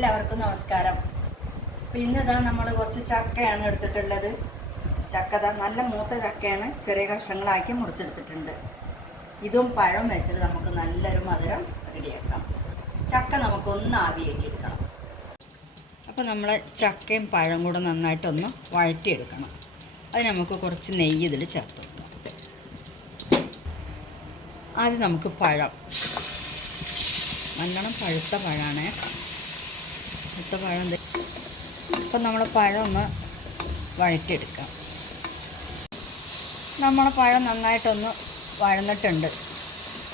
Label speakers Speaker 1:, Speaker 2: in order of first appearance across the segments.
Speaker 1: എല്ലാവർക്കും നമസ്കാരം. പിന്നെതാ നമ്മൾ കുറച്ച് ചക്കയാണ് എടുത്തിട്ടുള്ളത്. ചക്കത നല്ല മൂത്ത ചക്കയാണ്. ചെറിയ കഷ്ണങ്ങളാക്കി മുറിച്ചെടുത്തിട്ടുണ്ട്. ഇതും പഴം വെച്ചിട്ട് നമുക്ക് നല്ലൊരു മധുരം റെഡിയാക്കാം. ചക്ക നമുക്കൊന്ന് ആവിയേറ്റി എടുക്കണം അപ്പോൾ നമ്മൾ ചക്കയും പഴം കൂടെ നന്നായിട്ടൊന്ന് വഴറ്റിയെടുക്കണം. അത് നമുക്ക് കുറച്ച് നെയ്യ് ഇതിൽ ചേർത്ത് ആദ്യം നമുക്ക് പഴം. നല്ലോണം പഴുത്ത പഴമാണ് പഴുത്ത പഴം ഇപ്പം നമ്മൾ പഴം ഒന്ന് വഴറ്റിയെടുക്കാം. നമ്മളെ പഴം നന്നായിട്ടൊന്ന് വഴന്നിട്ടുണ്ട്.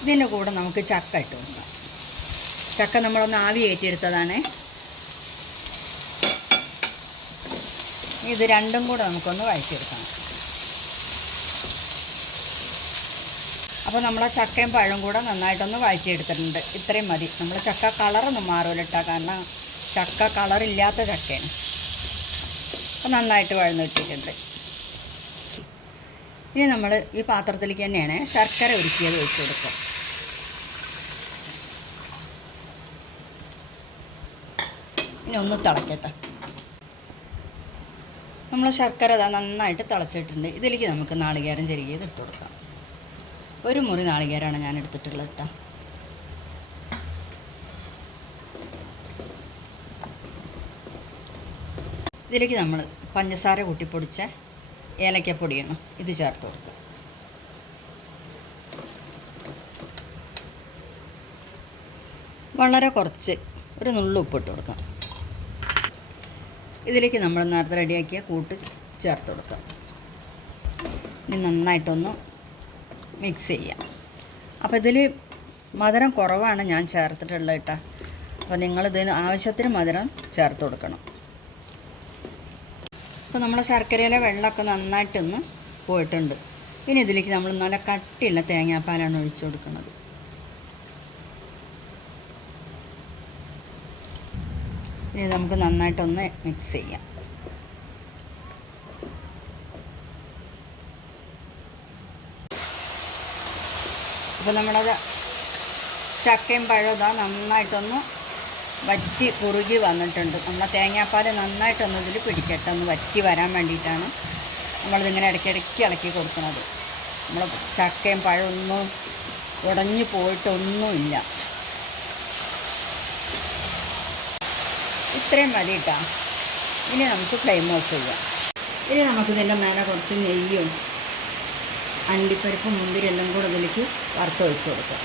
Speaker 1: ഇതിന്റെ കൂടെ നമുക്ക് ചക്ക ഇട്ട് കൊടുക്കാം. ചക്ക നമ്മളൊന്ന് ആവി എടുത്തതാണ് ഇത് രണ്ടും കൂടെ നമുക്കൊന്ന് വഴറ്റിയെടുക്കണം അപ്പോൾ നമ്മളെ ചക്കയും പഴവും കൂടെ നന്നായിട്ടൊന്ന് വഴറ്റിയെടുത്തിട്ടുണ്ട്. ഇത്രയും മതി. നമ്മൾ ചക്ക കളറൊന്നും മാറൂല കേട്ടോ കാരണം ചക്ക കളറില്ലാത്ത ചക്കയാണ്. അപ്പം നന്നായിട്ട് വഴന്ന് കിട്ടിയിട്ടുണ്ട്. ഇനി നമ്മൾ ഈ പാത്രത്തിലേക്ക് തന്നെയാണ് ശർക്കര ഉരുക്കിയത് ഒഴിച്ചു കൊടുക്കുക. ഇനി ഒന്ന് തിളക്കട്ടെ. നമ്മൾ ശർക്കര ഇതാ നന്നായിട്ട് തിളച്ചിട്ടുണ്ട്. ഇതിലേക്ക് നമുക്ക് നാളികേരം ചെരുകിയത് ഇട്ട് കൊടുക്കാം. ഒരു മുറി നാളികേരമാണ് ഞാൻ എടുത്തിട്ടുള്ളത് കേട്ടോ. ഇതിലേക്ക് നമ്മൾ പഞ്ചസാര കൂട്ടിപ്പൊടിച്ച ഏലക്കപ്പൊടിയാണ് ഇത് ചേർത്ത് കൊടുക്കുക. വളരെ കുറച്ച് ഒരു നുള്ളു ഉപ്പിട്ട് കൊടുക്കാം. ഇതിലേക്ക് നമ്മൾ നേരത്തെ റെഡിയാക്കിയ കൂട്ട് ചേർത്ത് കൊടുക്കാം. ഇനി നന്നായിട്ടൊന്ന് മിക്സ് ചെയ്യാം. അപ്പോൾ ഇതിൽ മധുരം കുറവാണ് ഞാൻ ചേർത്തിട്ടുള്ളത് കേട്ടോ. അപ്പോൾ നിങ്ങളിതിന് ആവശ്യത്തിന് മധുരം ചേർത്ത് കൊടുക്കണം. അപ്പോൾ നമ്മൾ ശർക്കരയിലെ വെള്ളമൊക്കെ നന്നായിട്ടൊന്ന് പോയിട്ടുണ്ട്. ഇനി ഇതിലേക്ക് നമ്മൾ നല്ല കട്ടിയുള്ള തേങ്ങാപ്പാലാണ് ഒഴിച്ചു കൊടുക്കുന്നത്. ഇനി നമുക്ക് നന്നായിട്ടൊന്ന് മിക്സ് ചെയ്യാം. അപ്പോൾ നമ്മളത് ചക്കയും പഴവും നന്നായിട്ടൊന്ന് വറ്റി കുറുകി വന്നിട്ടുണ്ട്. നമ്മളെ തേങ്ങാപ്പാൽ നന്നായിട്ടൊന്ന് ഇതിൽ പിടിക്കട്ടെ. ഒന്ന് വറ്റി വരാൻ വേണ്ടിയിട്ടാണ് നമ്മളിതിങ്ങനെ ഇടയ്ക്കിടയ്ക്ക് ഇളക്കി കൊടുക്കുന്നത്. നമ്മൾ ചക്കയും പഴമൊന്നും ഉടഞ്ഞു പോയിട്ടൊന്നുമില്ല. ഇത്രയും മതി കേട്ടോ. ഇനി നമുക്ക് ഫ്ലെയിം ഓഫ് ചെയ്യാം. ഇനി നമുക്കിതിന്റെ മേലെ കുറച്ച് നെയ്യും അണ്ടിപ്പരിപ്പും മുന്തിരി എല്ലാം കൂടെ ഇതിലേക്ക് വറുത്ത് വെച്ച് കൊടുക്കാം.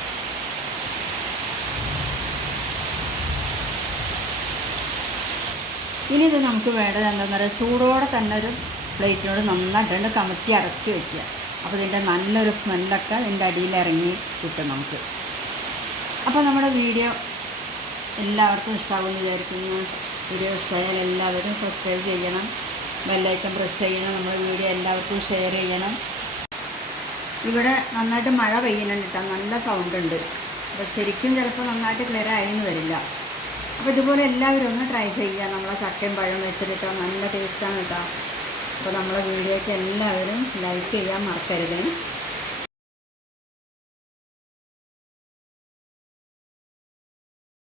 Speaker 1: ഇനി ഇത് നമുക്ക് വേണ്ടത് എന്താണെന്ന് പറയുക ചൂടോടെ തന്നെ ഒരു പ്ലേറ്റിനോട് നന്നായിട്ടുണ്ട് കമത്തി അടച്ച് വയ്ക്കുക അപ്പോൾ ഇതിന്റെ നല്ലൊരു സ്മെല്ലൊക്കെ ഇതിന്റെ അടിയിൽ ഇറങ്ങി കിട്ടും നമുക്ക്. അപ്പോൾ നമ്മുടെ വീഡിയോ എല്ലാവർക്കും ഇഷ്ടമാകുമെന്ന് വിചാരിക്കുന്നു. വീഡിയോ ഇഷ്ടമായാൽ എല്ലാവരും സബ്സ്ക്രൈബ് ചെയ്യണം. ബെല്ലൈക്കൺ പ്രസ് ചെയ്യണം. നമ്മുടെ വീഡിയോ എല്ലാവർക്കും ഷെയർ ചെയ്യണം. ഇവിടെ നന്നായിട്ട് മഴ പെയ്യുന്നുണ്ട് കേട്ടോ. നല്ല സൗണ്ട് ഉണ്ട്. അപ്പോൾ ശരിക്കും ചിലപ്പോൾ നന്നായിട്ട് ക്ലിയർ ആയെന്ന് വരില്ല. അപ്പോൾ ഇതുപോലെ എല്ലാവരും ഒന്ന് ട്രൈ ചെയ്യുക. നമ്മളെ ചക്കയും പഴം വെച്ചിട്ട് നല്ല ടേസ്റ്റാണ് കേട്ടോ അപ്പോൾ നമ്മളെ വീഡിയോയ്ക്ക് എല്ലാവരും ലൈക്ക് ചെയ്യാൻ മറക്കരുത്.